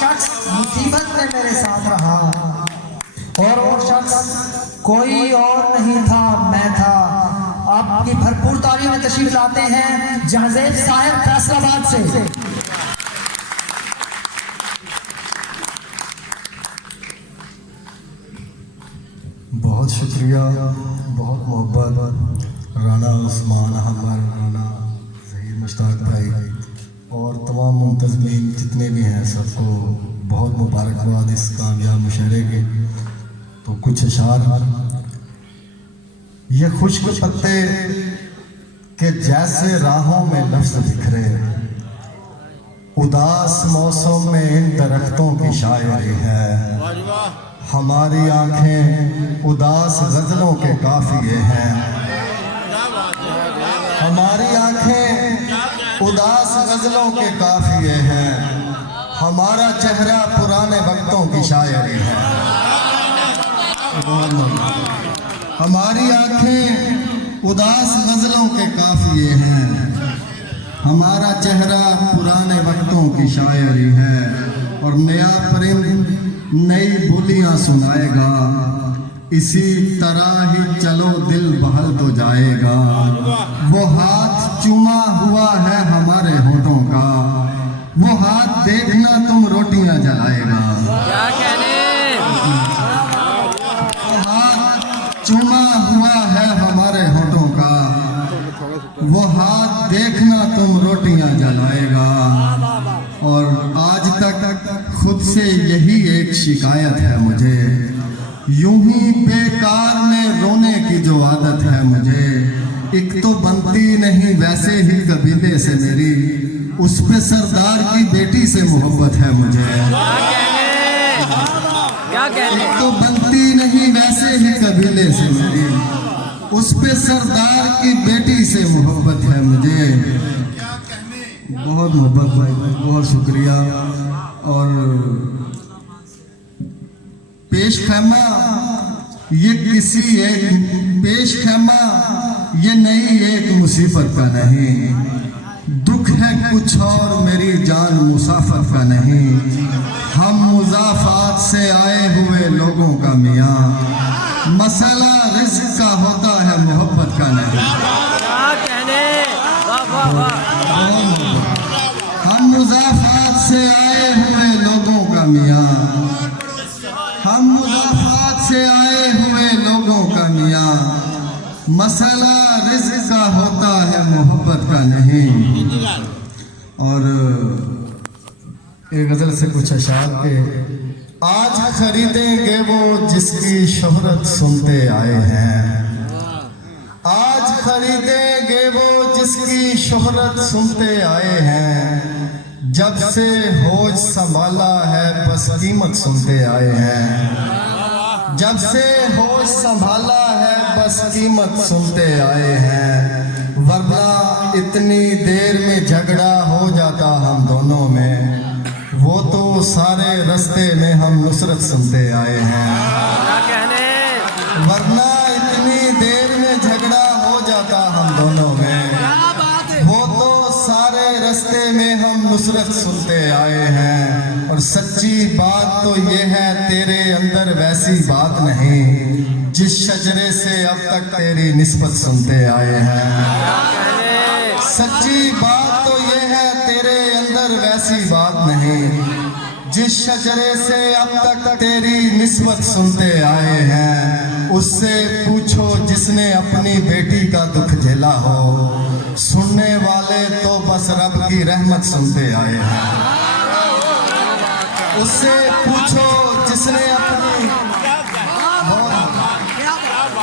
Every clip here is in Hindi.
शख्स मुसीबत में मेरे साथ रहा और वो शख्स कोई और नहीं था, मैं था। आपकी भरपूर तारीफ में तशरीफ लाते हैं जहाजेब साहिब फैसलाबाद से। बहुत शुक्रिया, बहुत मोहब्बत राना उस्मान अहमद, राना ज़हीर मुश्ताक भाई और तमाम मुंतज़मीन जितने भी हैं, सबको बहुत मुबारकबाद इस कामयाब मुशायरे के। तो कुछ अशार। ये खुश्क पत्ते के जैसे राहों में लफ्ज़ बिखरे, उदास मौसम में इन दरख्तों की शायरी है। हमारी आंखें उदास गज़लों के काफिले हैं, हमारी आंखें उदास गज़लों के काफिले हैं। हमारा चेहरा पुराने वक्तों की शायरी है। हमारी आंखें उदास गज़लों के काफिले हैं, हमारा चेहरा पुराने वक्तों की शायरी है। और नया परिंद नई बोलियां सुनाएगा, इसी तरह ही चलो दिल बहल तो जाएगा। वो हाथ चूमा हुआ है हमारे होठों का, वो हाथ देखना तुम रोटियां जलाएगा। क्या कहने? वो हाथ चूमा हुआ है हमारे होठों का, वो हाथ देखना तुम रोटियां जलाएगा। और आज तक खुद से यही एक शिकायत है मुझे, यूं ही बेकार में रोने की जो आदत है मुझे। एक तो बनती नहीं वैसे ही कबीले से मेरी, उस पे सरदार की बेटी से मोहब्बत है मुझे। क्या कहने? एक तो बनती नहीं वैसे ही कबीले से मेरी, उस पे सरदार की बेटी से मोहब्बत है मुझे। बहुत मोहब्बत भाई, बहुत शुक्रिया। और पेश खैमा ये किसी एक पेश खैमा ये नई एक मुसीबत का नहीं, दुख है कुछ और मेरी जान मुसाफर का नहीं। हम मुज़ाफ़ात से आए हुए लोगों का मियाँ, मसला रिज़्क़ का होता है मोहब्बत का नहीं। क्या कहने? वाह वाह वाह। हम मुज़ाफ़ात से आए हुए लोगों का मियाँ, हम मुज़ाफ़ात से आए हुए लोगों का मियाँ, मसला रिज़्क़ का होता है मोहब्बत का नहीं। और एक गज़ल से कुछ अशार के। आज खरीदेंगे वो जिसकी शोहरत सुनते आए हैं, आज खरीदेंगे वो जिसकी शोहरत सुनते आए हैं। जब से होश संभाला है बस कीमत सुनते आए हैं, जब से होश संभाला है बस कीमत सुनते आए हैं। वरना इतनी देर में झगड़ा हो जाता हम दोनों में, वो तो सारे रास्ते में हम नुसरत सुनते आए हैं। क्या कहने? वरना इतनी देर में झगड़ा हो जाता हम दोनों में, वो तो सारे रास्ते में हम नुसरत सुनते आए हैं। और सच्ची बात तो ये है तेरे अंदर वैसी बात नहीं, जिस शजरे से अब तक तेरी निस्बत सुनते आए हैं। सच्ची बात तो ये है तेरे अंदर वैसी बात नहीं, जिस शजरे से अब तक तेरी निस्बत सुनते आए हैं। उससे पूछो जिसने अपनी बेटी का दुख झेला हो, सुनने वाले तो बस रब की रहमत सुनते आए हैं। उससे पूछो जिसने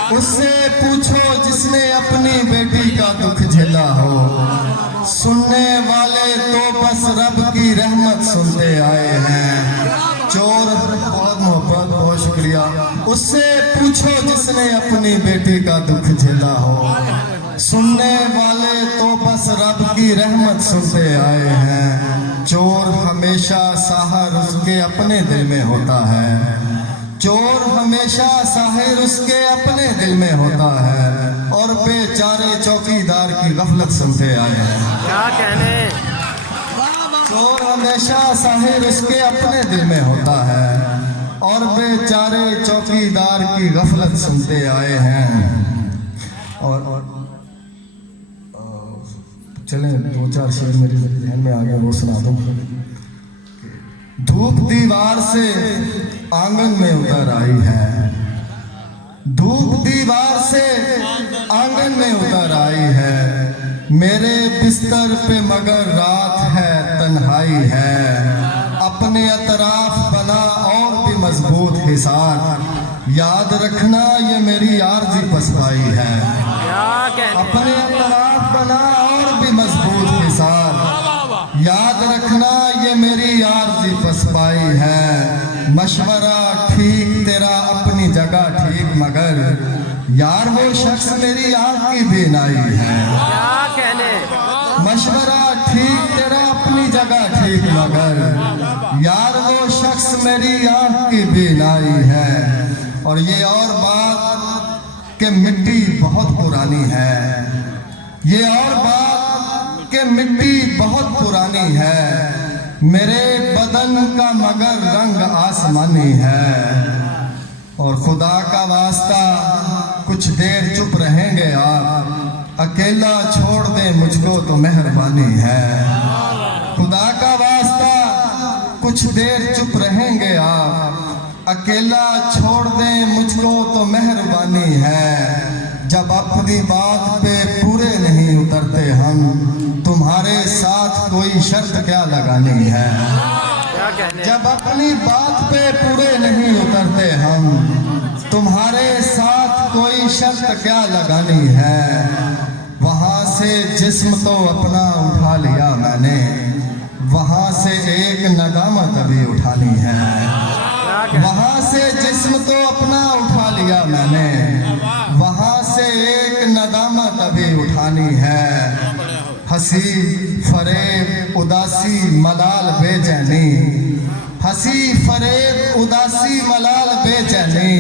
उससे पूछो जिसने अपनी बेटी का दुख झेला हो, सुनने वाले तो बस रब की रहमत सुनते आए हैं। चोर बहुत मोहब्बत, बहुत शुक्रिया। उससे पूछो जिसने अपनी बेटी का दुख झेला हो, सुनने वाले तो बस रब की रहमत सुनते आए हैं। चोर हमेशा साहर उसके अपने दिल में होता है, चोर हमेशा साहिर उसके अपने दिल में होता है। और बेचारे चौकीदार की गफलत सुनते आए हैं। क्या कहने? चोर हमेशा साहिर उसके अपने दिल में होता है, और बेचारे चौकीदार की गफलत सुनते आए हैं। और चलें 2-4 शेर मेरे ध्यान में आ गया, वो सुना दूं। धूप दीवार से आंगन में उतर आई है, धूप दीवार से आंगन में उतर आई है, मेरे बिस्तर पे मगर रात है तन्हाई है, अपने अतराफ बना और भी मजबूत हिसार, याद रखना ये मेरी आरज़ी पसपाई है। क्या कहने अपने अतराफ बना और भी मजबूत हिसार, याद रखना ये मेरी आरज़ी पसपाई है, मशवरा ठीक तेरा अपनी जगह ठीक, मगर यार वो शख्स मेरी आँख की बीनाई है। क्या कहने मशवरा ठीक तेरा अपनी जगह ठीक, मगर यार वो शख्स मेरी आँख की बीनाई है। और ये और बात कि मिट्टी बहुत पुरानी है, ये और बात कि मिट्टी बहुत पुरानी है, मेरे बदन का मगर रंग आसमानी है। और खुदा का वास्ता कुछ देर चुप रहेंगे आप, अकेला छोड़ दे मुझको तो मेहरबानी है। खुदा का वास्ता कुछ देर चुप रहेंगे आप, अकेला छोड़ दे मुझको तो मेहरबानी है। जब अपनी बात पे पूरे नहीं उतरते हम, तुम्हारे साथ कोई शर्त क्या लगानी है। क्या कहने जब अपनी बात पे पूरे नहीं उतरते हम, तुम्हारे साथ कोई शर्त क्या लगानी है। वहां से जिस्म तो अपना उठा लिया मैंने, वहां से एक नदामत अभी उठानी है। वहां से जिस्म तो अपना उठा लिया मैंने, वहां से एक नदामत अभी उठानी है। हंसी फरेब उदासी मलाल बेचैनी, हंसी फरेब उदासी मलाल बेचैनी,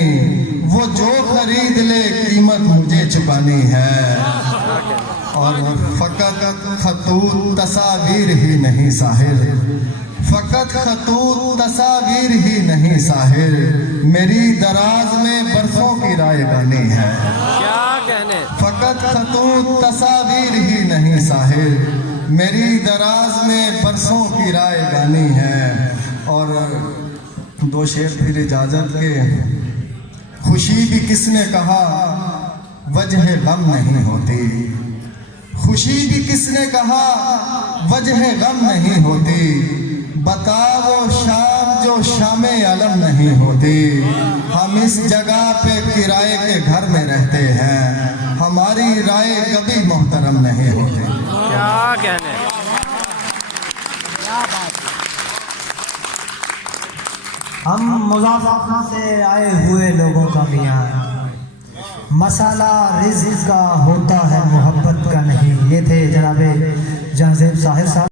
वो जो खरीद ले कीमत मुझे चुकानी है। और फकत खतूत तस्वीर ही नहीं साहिर, फकत खतूत तस्वीर ही नहीं साहिर, मेरी दराज में बरसों की राय गानी है। क्या कहने फकत खतूत तस्वीर ही नहीं साहिर, मेरी दराज में बरसों की राय गानी है। और 2 शेर फिर इजाजत के। खुशी भी किसने कहा वजह गम नहीं होती, खुशी भी किसने कहा वजह गम नहीं होती, बता वो शाम जो शामे अलम नहीं होती। हम इस जगह पे किराए के घर में रहते हैं, हमारी राय कभी मोहतरम नहीं होती। क्या कहने हम मुज़ाफ़ा से आए हुए लोगों का मियाँ, मसाला रिज़्क़ का होता है मोहब्बत का नहीं। ये थे जनाब जहांज़ेब साहिर साहब।